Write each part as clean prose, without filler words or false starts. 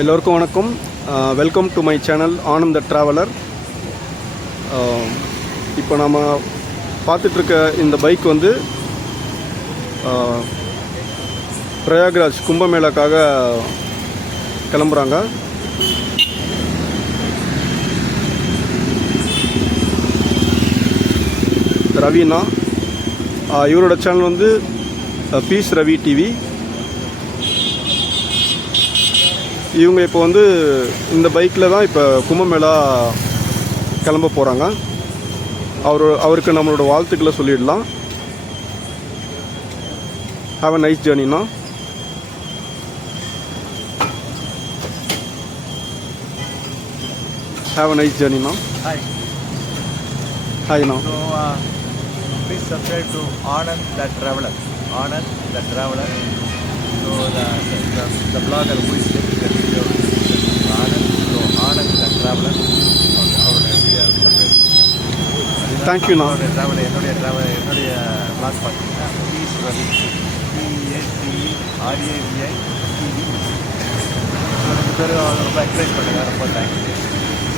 எல்லோருக்கும் வணக்கம். Welcome to my channel Anand the traveller. இப்போ நம்ம பார்த்துட்ருக்க இந்த பைக் வந்து பிரயாக்ராஜ் கும்பமேளாக்காக கிளம்புறாங்க. ரவினா இவரோட சேனல் வந்து பீஸ் ரவி டிவி. இவங்க இப்போ வந்து இந்த பைக்கில் தான் இப்போ கும்பமேளா கிளம்ப போகிறாங்க. அவருக்கு நம்மளோட வாழ்த்துக்களை சொல்லிடலாம். ஹாவ் அ நைஸ் ஜேர்னிண்ணா. ஹாவ் அ நைஸ் ஜேர்னிண்ணா. ஹாய்ண்ணா. Please subscribe to Anand the Traveler. Anand the Traveler. So the blogger who is taking the video is Anand. So Anand the Traveler. Thank you, என்னுடைய vlog பார்த்தீங்கன்னா piece Ravi PACERAVI TV. ரெண்டு பேரும் ரொம்ப encourage பண்ணுங்க. ரொம்ப thank you.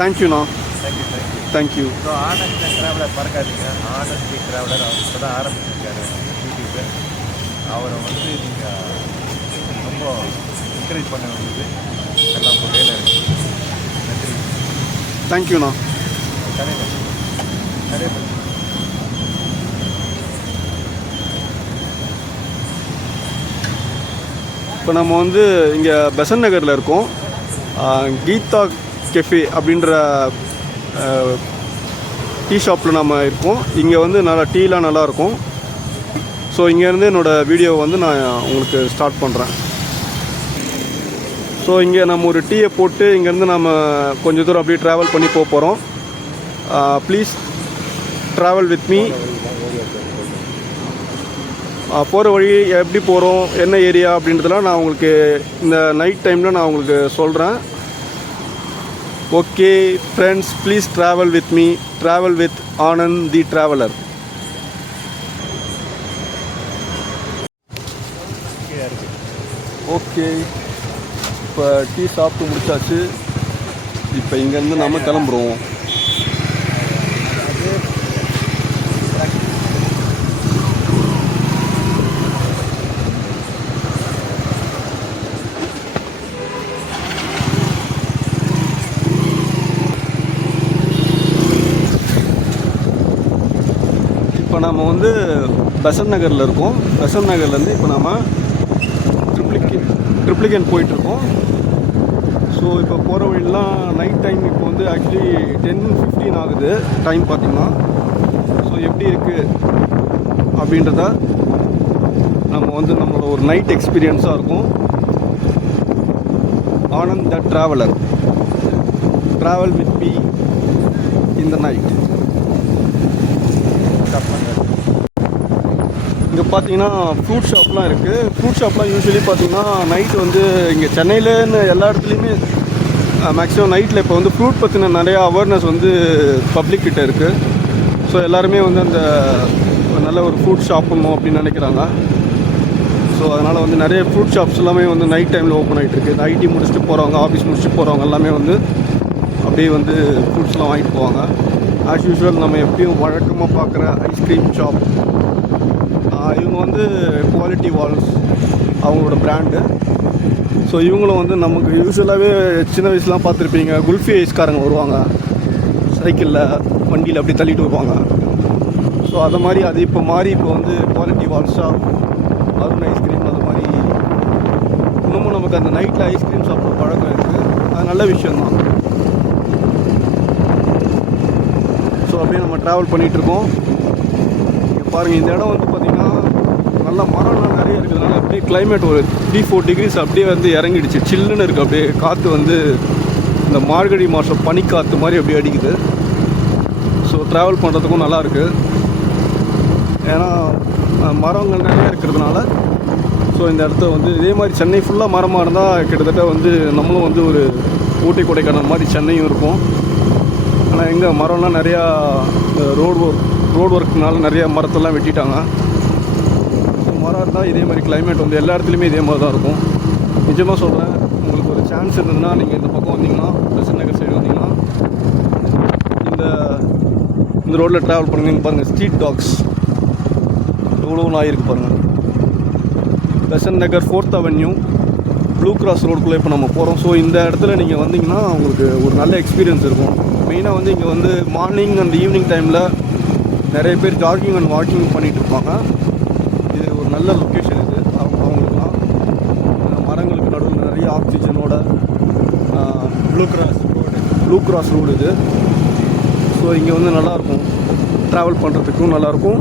தேங்க்யூண்ணா. Thank you. Thank you. So Anand தி traveller மறக்காதீங்க. ஆனந்த் தி traveller அவர் இப்போ தான் ஆரம்பிச்சிருக்காரு யூடியூப்பு. அவரை வந்து நீங்கள் ரொம்ப என்கரேஜ் பண்ண வேண்டியது எல்லாம் உங்கள் வேலை இருக்குது. நன்றி. தேங்க்யூண்ணா. நிறைய பேர் இப்போ நம்ம வந்து இங்கே பெசன் நகரில் இருக்கோம். கீதா கெஃபே அப்படின்ற டீ ஷாப்பில் நம்ம இருக்கோம். இங்கே வந்து நல்லா டீலாம் நல்லாயிருக்கும். ஸோ இங்கேருந்து என்னோடய வீடியோ வந்து நான் உங்களுக்கு ஸ்டார்ட் பண்ணுறேன். ஸோ இங்கே நம்ம ஒரு டீயை போட்டு இங்கேருந்து நம்ம கொஞ்சம் தூரம் அப்படியே ட்ராவல் பண்ணி போக போகிறோம். Please travel with me. போகிற வழி எப்படி போகிறோம், என்ன ஏரியா அப்படின்றதெல்லாம் நான் உங்களுக்கு இந்த நைட் டைமில் நான் உங்களுக்கு சொல்கிறேன். Okay friends, please travel with me. Travel with Anand the traveller. Okay, இப்போ டீ சாப்பிட்டு முடிச்சாச்சு. இப்போ இங்கேருந்து நம்ம கிளம்புறோம். இப்போ நம்ம வந்து பெசன் நகரில் இருக்கோம். பெசன் நகர்லேருந்து இப்போ நம்ம ட்ரிப்ளிகேன் போயிட்டுருக்கோம். ஸோ இப்போ போகிற வழியெலாம் நைட் டைம் இப்போ வந்து ஆக்சுவலி 10:15 ஆகுது டைம் பார்த்திங்கன்னா. ஸோ எப்படி இருக்குது அப்படின்றத நம்ம வந்து நம்மளோட ஒரு நைட் எக்ஸ்பீரியன்ஸாக இருக்கும். ஆனந்த் த traveller. Travel with me in the night. இங்கே பார்த்தீங்கன்னா ஃப்ரூட் ஷாப்லாம் இருக்குது. ஃப்ரூட் ஷாப்லாம் யூஸ்வலி பார்த்தீங்கன்னா நைட்டு வந்து இங்கே சென்னையிலன்னு எல்லா இடத்துலையுமே மேக்ஸிமம் நைட்டில் இப்போ வந்து ஃப்ரூட் பற்றின நிறையா அவேர்னஸ் வந்து பப்ளிக் கிட்ட இருக்குது. ஸோ எல்லாருமே வந்து அந்த நல்ல ஒரு ஃப்ரூட் ஷாப்புணும் அப்படின்னு நினைக்கிறாங்க. ஸோ அதனால் வந்து நிறைய ஃப்ரூட் ஷாப்ஸ் எல்லாமே வந்து நைட் டைமில் ஓப்பன் ஆகிட்டு இருக்குது. ஐடி முடிச்சுட்டு போகிறவங்க, ஆஃபீஸ் முடிச்சுட்டு போகிறவங்க எல்லாமே வந்து அப்படியே வந்து ஃப்ரூட்ஸ்லாம் வாங்கிட்டு போவாங்க. ஆஸ் யூஸ்வல் நம்ம எப்படியும் வழக்கமாக பார்க்குற ஐஸ்கிரீம் ஷாப். இவங்க வந்து குவாலிட்டி வால்ஸ் அவங்களோட பிராண்டு. ஸோ இவங்களும் வந்து நமக்கு யூஸ்வலாகவே சின்ன வயசுலாம் பார்த்துருப்பீங்க, குல்ஃபி ஐஸ்காரங்க வருவாங்க சைக்கிளில், வண்டியில் அப்படி தள்ளிட்டு வருவாங்க. ஸோ அதை மாதிரி அது இப்போ மாறி இப்போ வந்து குவாலிட்டி வால் ஷாப், அருண் ஐஸ்கிரீம், அது மாதிரி இன்னமும் நமக்கு அந்த நைட்டில் ஐஸ்கிரீம் சாப்பிட்ற பழக்கம் இருக்குது. அது நல்ல விஷயந்தான். ஸோ அப்படியே நம்ம ட்ராவல் பண்ணிகிட்ருக்கோம். பாருங்கள், இந்த இடம் வந்து பார்த்திங்கன்னா நல்லா மரம்லாம் நிறைய இருக்கிறதுனால அப்படியே கிளைமேட் ஒரு 3-4 டிகிரிஸ் அப்படியே வந்து இறங்கிடுச்சு. சில்லுன்னு இருக்குது. அப்படியே காற்று வந்து இந்த மார்கழி மாதம் பனிக்காற்று மாதிரி அப்படியே அடிக்குது. ஸோ ட்ராவல் பண்ணுறதுக்கும் நல்லாயிருக்கு. ஏன்னா மரங்கள் நிறையா இருக்கிறதுனால. ஸோ இந்த இடத்த வந்து இதே மாதிரி சென்னை ஃபுல்லாக மரமாக இருந்தால் கிட்டத்தட்ட வந்து நம்மளும் வந்து ஒரு ஊட்டி கொடைக்கானல் மாதிரி சென்னையும் இருக்கும். ஆனால் எங்கே மரம்லாம் நிறையா ரோடு ஒர்க்குனால நிறையா மரத்தெல்லாம் வெட்டிட்டாங்க. மரம் இருந்தால் இதே மாதிரி கிளைமேட் வந்து எல்லா இடத்துலையுமே இதே மாதிரி தான் இருக்கும். நிஜமாக சொல்கிறேன், உங்களுக்கு ஒரு சான்ஸ் இருந்ததுன்னா நீங்கள் இந்த பக்கம் வந்தீங்கன்னா, பெசன்ட் நகர் சைடு வந்தீங்கன்னா இந்த ரோட்டில் ட்ராவல் பண்ணுங்க. இங்கே பாருங்கள், ஸ்ட்ரீட் டாக்ஸ் எவ்வளோ நாய் இருக்குது பாருங்கள். பெசன்ட் நகர் 4th Avenue ப்ளூ கிராஸ் ரோடுக்குள்ளே இப்போ நம்ம போகிறோம். ஸோ இந்த இடத்துல நீங்கள் வந்தீங்கன்னா உங்களுக்கு ஒரு நல்ல எக்ஸ்பீரியன்ஸ் இருக்கும். மெயினாக வந்து இங்கே வந்து மார்னிங் அண்ட் ஈவினிங் டைமில் நிறைய பேர் ஜாகிங் அண்ட் வாக்கிங் பண்ணிகிட்டு இருப்பாங்க. இது ஒரு நல்ல லொக்கேஷன். இது அவங்களுக்குலாம் மரங்களுக்கு நடுவில் நிறைய ஆக்சிஜனோட ப்ளூ கிராஸ் ரோடு இது. ஸோ இங்கே வந்து நல்லாயிருக்கும், ட்ராவல் பண்ணுறதுக்கும் நல்லாயிருக்கும்,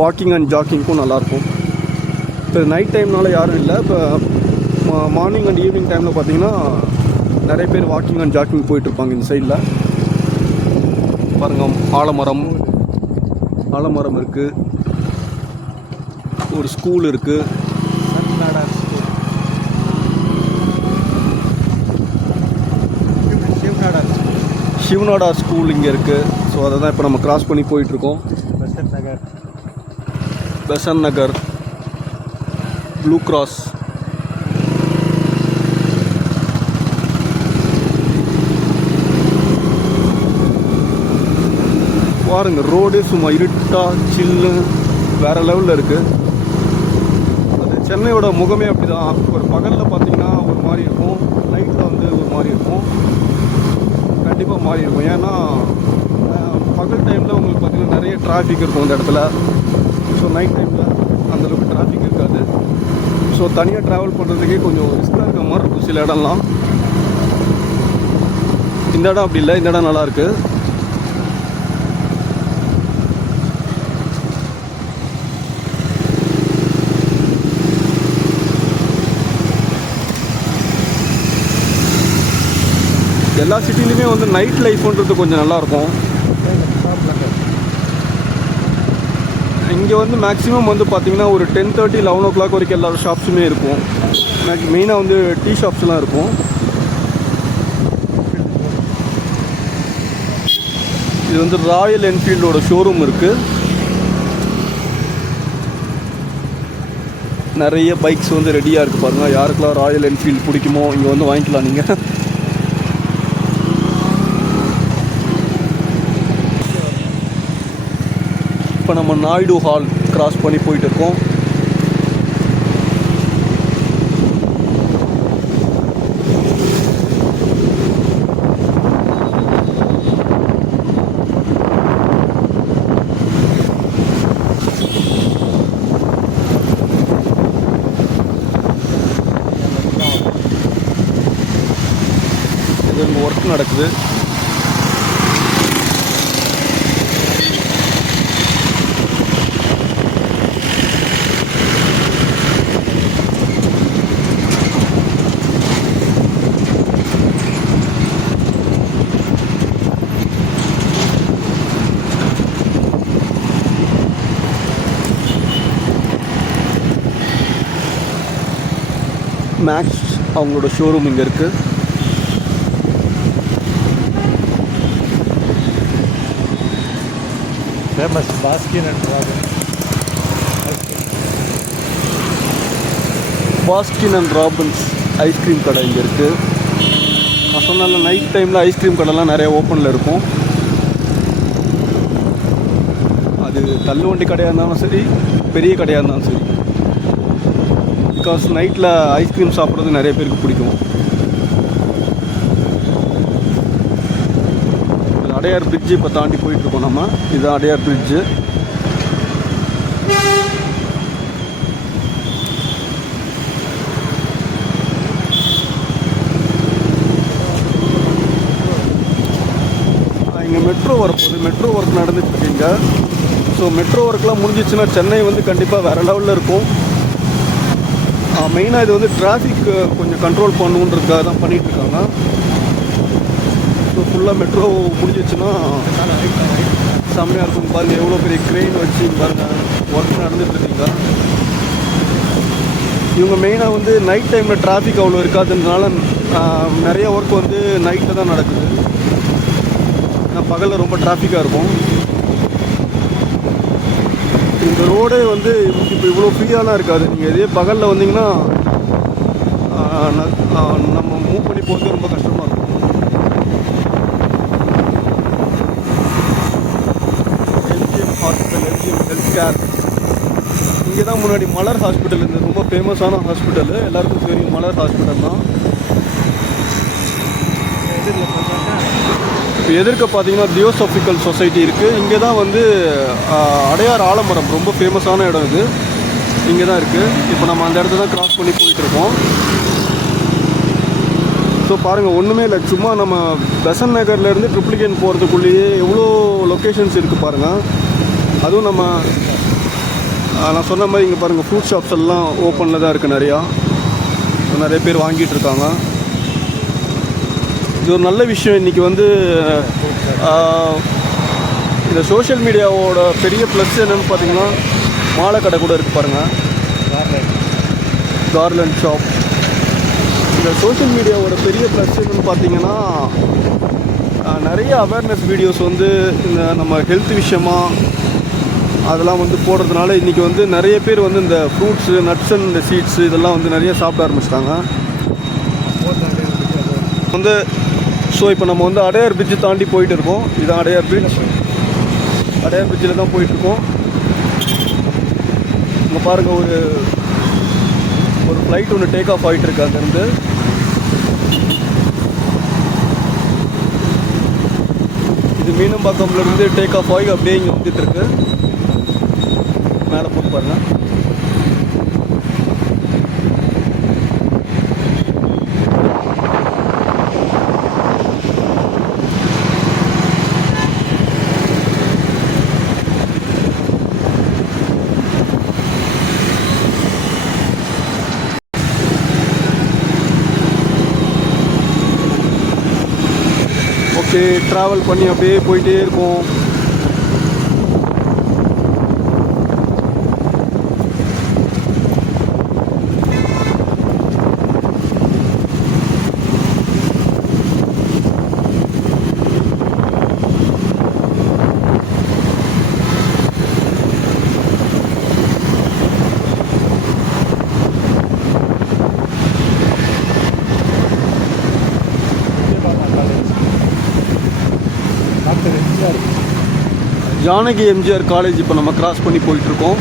வாக்கிங் அண்ட் ஜாக்கிங்க்கும் நல்லாயிருக்கும். இப்போ நைட் டைம்னால யாரும் இல்லை. இப்போ மார்னிங் அண்ட் ஈவினிங் டைமில் பார்த்தீங்கன்னா நிறைய பேர் வாக்கிங் அண்ட் ஜாக்கிங் போயிட்டுருப்பாங்க. இந்த சைடில் பாருங்கள், ஆலமரம் இருக்குது, ஒரு ஸ்கூல் இருக்குது, சிவநாடா ஸ்கூல் இங்கே இருக்குது. ஸோ அதை தான் இப்போ நம்ம கிராஸ் பண்ணி போயிட்டுருக்கோம். பெசன்ட் நகர் ப்ளூ கிராஸ். பாருங்க, ரோடு சும்மா இருட்டா சில்லு வேறு லெவலில் இருக்குது. அது சென்னையோட முகமே அப்படி தான். ஒரு பகலில் பார்த்தீங்கன்னா ஒரு மாதிரி இருக்கும், நைட்டில் வந்து ஒரு மாதிரி இருக்கும், கண்டிப்பாக மாறி இருக்கும். ஏன்னா பகல் டைமில் உங்களுக்கு பார்த்திங்கன்னா நிறைய டிராஃபிக் இருக்கும் இந்த இடத்துல. ஸோ நைட் டைமில் அந்தளவுக்கு டிராஃபிக் இருக்காது. ஸோ தனியாக ட்ராவல் பண்ணுறதுக்கே கொஞ்சம் ரிஸ்க்காக இருக்க மாதிரி இருக்கும் சில இடம்லாம். இந்த இடம் அப்படி இல்லை, இந்த இடம் நல்லாயிருக்கு. எல்லா சிட்டிலையுமே வந்து நைட் லைஃப்ன்றது கொஞ்சம் நல்லாயிருக்கும். இங்கே வந்து மேக்ஸிமம் வந்து பார்த்திங்கன்னா ஒரு 10:30, 11 o'clock வரைக்கும் எல்லா ஷாப்ஸுமே இருக்கும். மெயினாக வந்து டீ ஷாப்ஸ்லாம் இருக்கும். இது வந்து ராயல் என்ஃபீல்டோட ஷோரூம் இருக்குது. நிறைய பைக்ஸ் வந்து ரெடியாக இருக்குது பாருங்கள். யாருக்கெல்லாம் ராயல் என்ஃபீல்டு பிடிக்குமோ இங்கே வந்து வாங்கிக்கலாம் நீங்கள். இப்போ நம்ம நாயுடு ஹால் கிராஸ் பண்ணி போயிட்டு இருக்கோம். இது இங்கே ஒர்க் நடக்குது. மேக்ஸ் அவங்களோட ஷோரூம் இங்கே இருக்குது. Famous Baskin and Robbins ice cream கடை இங்கே இருக்குது. நான் சொன்னால நைட் டைமில் ஐஸ்கிரீம் கடைலாம் நிறைய ஓப்பனில் இருக்கும். அது தள்ளுவண்டி கடையாக இருந்தாலும் சரி, பெரிய கடையாக இருந்தாலும் சரி. பிகாஸ் நைட்டில் ஐஸ்கிரீம் சாப்பிட்றது நிறைய பேருக்கு பிடிக்கும். அடையார் பிரிட்ஜு இப்போ தாண்டி போயிட்டுருக்கோம் நம்ம. இதுதான் அடையார் பிரிட்ஜு. இங்கே மெட்ரோ வரப்போகுது. மெட்ரோ ஒர்க் நடந்துட்டுருக்கீங்க. ஸோ மெட்ரோ ஒர்க்லாம் முடிஞ்சிச்சுன்னா சென்னை வந்து கண்டிப்பாக வேறு லெவலில் இருக்கும். மெயினாக இது வந்து டிராஃபிக் கொஞ்சம் கண்ட்ரோல் பண்ணுன்றதுக்காக தான் பண்ணிகிட்ருக்காங்க. ஸோ ஃபுல்லாக மெட்ரோ முடிஞ்சிச்சுன்னா செம்மையாக இருக்கும். பாருங்கள், எவ்வளோ பெரிய க்ரெயின் வச்சு பாருங்கள் ஒர்க் நடந்துட்டுருக்கீங்க. இவங்க மெயினாக வந்து நைட் டைமில் டிராஃபிக் அவ்வளோ இருக்காதுன்றதுனால நிறைய ஒர்க் வந்து நைட்டில் தான் நடக்குது. ஏன்னா பகலில் ரொம்ப டிராஃபிக்காக இருக்கும். இந்த ரோடே வந்து இப்போ இவ்வளோ ஃப்ரீயாலாம் இருக்காது. நீங்கள் இதே பகலில் வந்தீங்கன்னா நம்ம மூவ் பண்ணி போகிறது ரொம்ப கஷ்டமாக இருக்கும். LGM hospital, LGM health care. இங்கே தான் முன்னாடி மலர் ஹாஸ்பிட்டல் இருந்தது, ரொம்ப ஃபேமஸான ஹாஸ்பிட்டலு, எல்லாருக்கும் தெரியும் மலர் ஹாஸ்பிட்டல் தான். இப்போ எதிர்க்க பார்த்தீங்கன்னா தியோசாபிக்கல் சொசைட்டி இருக்குது. இங்கே தான் வந்து அடையார் ஆலமரம் ரொம்ப ஃபேமஸான இடம் இது, இங்கே தான் இருக்குது. இப்போ நம்ம அந்த இடத்த தான் கிராஸ் பண்ணி போயிட்டுருக்கோம். ஸோ பாருங்கள், ஒன்றுமே இல்லை, சும்மா நம்ம பெசன் நகர்லேருந்து ட்ரிப்ளிகேன் போகிறதுக்குள்ளேயே எவ்வளோ லொக்கேஷன்ஸ் இருக்குது பாருங்கள். அதுவும் நம்ம நான் சொன்ன மாதிரி இங்கே பாருங்கள், ஃப்ரூட் ஷாப்ஸ் எல்லாம் ஓப்பனில் தான் இருக்குது நிறையா. நிறைய பேர் வாங்கிட்டு இருக்காங்க. இது ஒரு நல்ல விஷயம். இன்றைக்கி வந்து இந்த சோஷியல் மீடியாவோட பெரிய ப்ளஸ் என்னென்னு பார்த்தீங்கன்னா, மாலை கடை கூட இருக்குது பாருங்கள், கார்லண்ட் ஷாப். இந்த சோஷியல் மீடியாவோட பெரிய ப்ளஸ் என்னென்னு பார்த்தீங்கன்னா, நிறைய அவேர்னஸ் வீடியோஸ் வந்து இந்த நம்ம ஹெல்த் விஷயமாக அதெல்லாம் வந்து போடுறதுனால இன்றைக்கி வந்து நிறைய பேர் வந்து இந்த ஃப்ரூட்ஸு, நட்ஸ் அண்ட் இந்த சீட்ஸு இதெல்லாம் வந்து நிறைய சாப்பிட ஆரம்பிச்சிட்டாங்க வந்து. ஸோ இப்போ நம்ம வந்து அடையார் பிரிட்ஜு தாண்டி போயிட்டு இருக்கோம். இதுதான் அடையார் பிரிட்ஜ். அடையார் பிரிட்ஜில் தான் போயிட்டுருக்கோம். இங்கே பாருங்கள், ஒரு ஃப்ளைட் ஒன்று டேக் ஆஃப் ஆகிட்டு இருக்கு அங்கேருந்து. இது மீனம்பாக்கம்லேருந்து டேக் ஆஃப் ஆகி அப்படியே இங்கே வந்துட்டுருக்கு. மேலே போட்டு பாருங்கள். ஓகே, ட்ராவல் பண்ணி அப்படியே போயிட்டே இருக்கோம். ஜானகி எம்ஜிஆர் காலேஜ் இப்போ நம்ம கிராஸ் பண்ணி போயிட்டுருக்கோம்.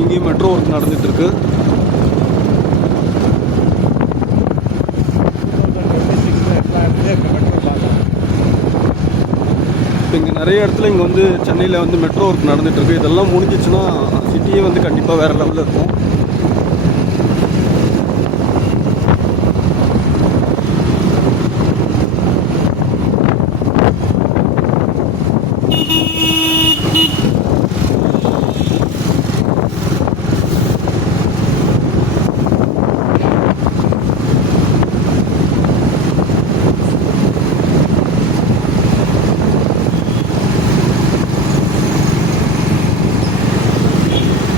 இங்கேயும் மெட்ரோ ஒர்க் நடந்துகிட்ருக்கு. இப்போ இங்கே நிறைய இடத்துல இங்கே வந்து சென்னையில் வந்து மெட்ரோ ஒர்க் நடந்துகிட்ருக்கு. இதெல்லாம் முடிஞ்சிச்சுன்னா சிட்டியே வந்து கண்டிப்பாக வேறு லெவலில் இருக்கும்.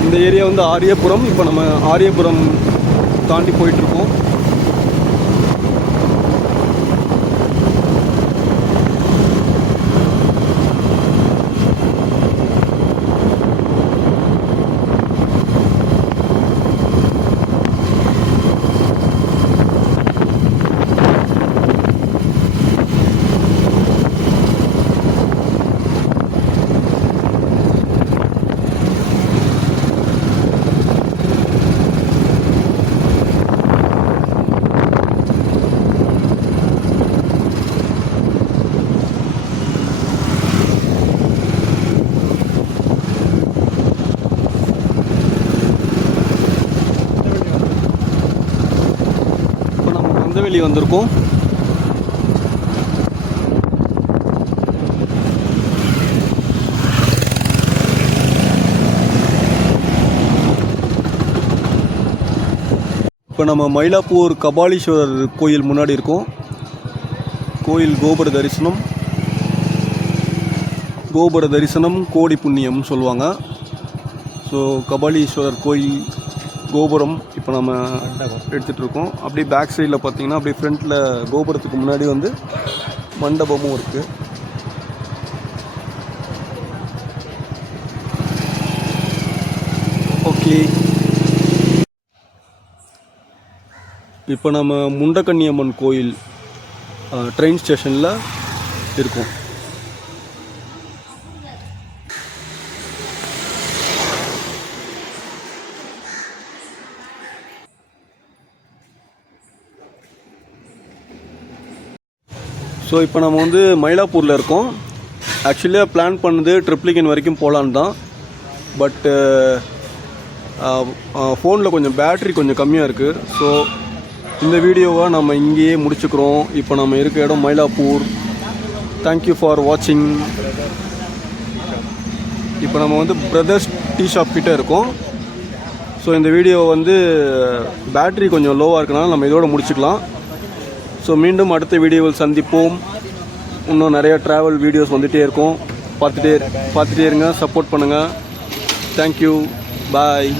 இந்த ஏரியா வந்து ஆரியபுரம். இப்போ நம்ம ஆரியபுரம் தாண்டி போயிட்டுருக்கோம். மந்தவெளி வந்திருக்கோம். இப்போ நம்ம மயிலாப்பூர் கபாலீஸ்வரர் கோயில் முன்னாடி இருக்கோம். கோயில் கோபுர தரிசனம் கோடி புண்ணியம்னு சொல்லுவாங்க. ஸோ கபாலீஸ்வரர் கோயில் கோபுரம் இப்போ நம்ம எடுத்துகிட்டு இருக்கோம். அப்படியே பேக் சைடில் பார்த்தீங்கன்னா அப்படியே ஃப்ரண்ட்டில் கோபுரத்துக்கு முன்னாடி வந்து மண்டபமும் இருக்குது. ஓகே, இப்போ நம்ம முண்டக்கன்னியம்மன் கோயில் ட்ரெயின் ஸ்டேஷனில் இருக்கோம். ஸோ இப்போ நம்ம வந்து மயிலாப்பூரில் இருக்கோம். ஆக்சுவலியாக பிளான் பண்ணது ட்ரிப்ளிகன் வரைக்கும் போகலான்னு தான். பட்டு ஃபோனில் கொஞ்சம் பேட்ரி கொஞ்சம் கம்மியாக இருக்குது. ஸோ இந்த வீடியோவை நம்ம இங்கேயே முடிச்சுக்கிறோம். இப்போ நம்ம இருக்க இடம் மயிலாப்பூர். தேங்க்யூ ஃபார் வாட்சிங். இப்போ நம்ம வந்து பிரதர்ஸ் டீ ஷாப் கிட்டே இருக்கோம். ஸோ இந்த வீடியோ வந்து பேட்ரி கொஞ்சம் லோவாக இருக்கனால நம்ம இதோட முடிச்சுக்கலாம். ஸோ மீண்டும் அடுத்த வீடியோவில் சந்திப்போம். இன்னும் நிறையா ட்ராவல் வீடியோஸ் வந்துகிட்டே இருக்கும். பார்த்துட்டே இருங்க, சப்போர்ட் பண்ணுங்கள். தேங்க்யூ, பாய்.